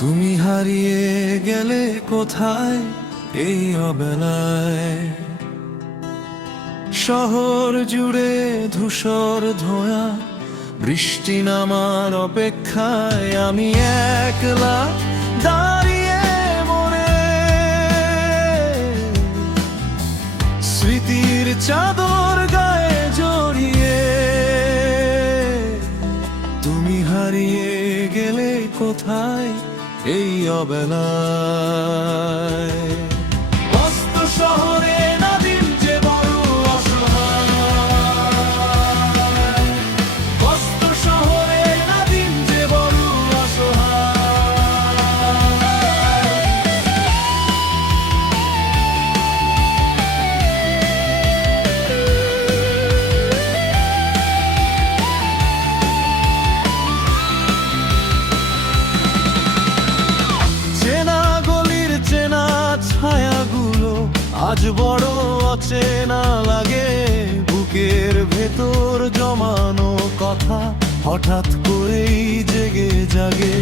তুমি হারিয়ে গেলে কোথায় এই অবেলায়? শহর জুড়ে ধূসর ধোঁয়া, বৃষ্টি নামার অপেক্ষায় আমি একলা দাঁড়িয়ে মরে। স্মৃতির চাদর গায়ে জড়িয়ে তুমি হারিয়ে গেলে কোথায় এই অবেলায়? ব্যস্ত শহরে নাদিম যে বড় অসহায়, ব্যস্ত শহরে নাদিম যে বড় ছায়াগুলো আজ বড় অচেনা লাগে। বুকের ভেতর জমানো কথা হঠাৎ করেই জেগে জাগে।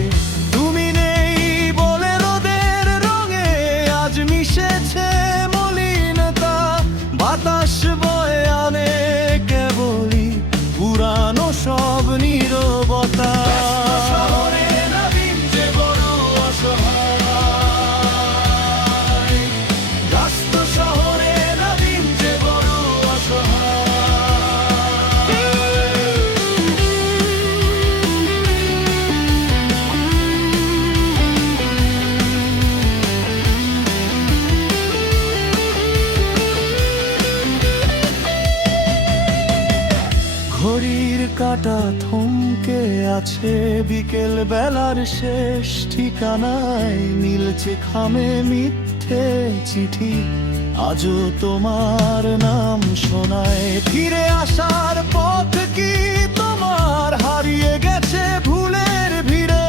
তুমি নেই বলে রোদের রঙে আজ মিশেছে মলিনতা। বাতাস বয়ে আনে কেবলই পুরানো সব নীরবতা। ঘড়ির কাঁটা থমকে আছে বিকেল বেলার শেষ ঠিকানায়। মিলছে খামে মিথ্যে চিঠি, আজও তোমার নাম শোনায়। ফিরে আসার পথ কি তোমার হারিয়ে গেছে ভুলের ভিড়ে?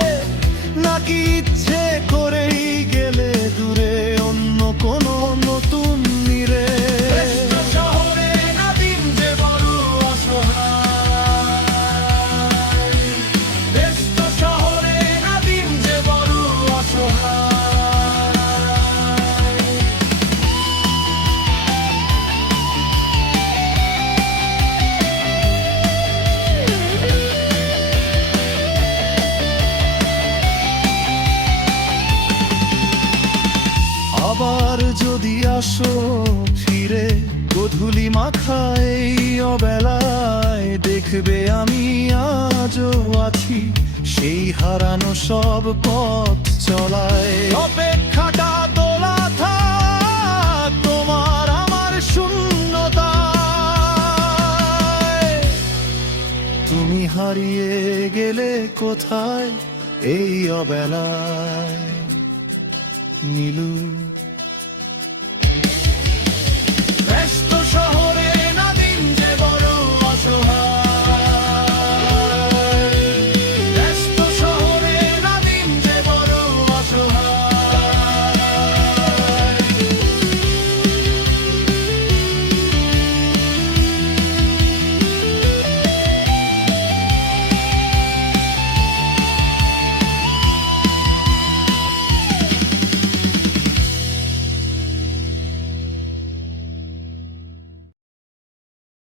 নাকি ইচ্ছে করেই গেলে দূরে অন্য কোনো নতুন নীড়ে? আবার যদি আসো ফিরে গোধূলি মাখা এই অবেলায়, দেখবে আমি আজও আছি সেই হারানো সব পথ চলায়। অপেক্ষাটা তোলা থাক তোমার আমার শূন্যতায়। তুমি হারিয়ে গেলে কোথায় এই অবেলায়? নীলু।